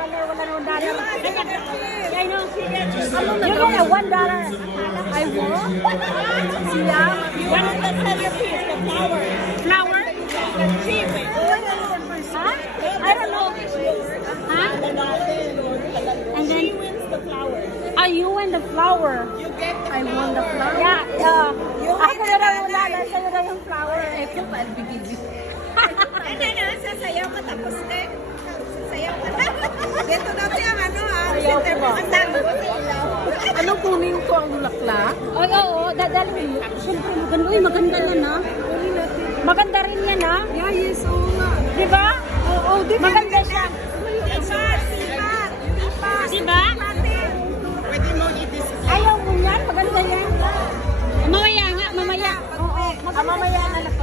wala na $1. I know. You get a $1. I won? Yeah. When is the centerpiece? The flower. Flower? Huh? I don't know. Huh? And then she wins the flower. Ah, you win the flower. You get the I won the flower. Yeah. Ako na lang $1. Sa'yo na yung flower. Ito pa, bibili. Sasayaw ka tapos eh. Sasayaw ka. Dito na siya ano Anong kunin ko ang bulaklak? Oo, dadalhin. Siyempre, maganda. Uy, maganda na na. Maganda rin yan ha. Yeah, yes, oo nga. Diba? Oo, diba? Maganda siya. Diba? Pwede mo i-dis. Ayaw mo yan, maganda yan. Mamaya nga, mamaya. Oo, mamaya na lang.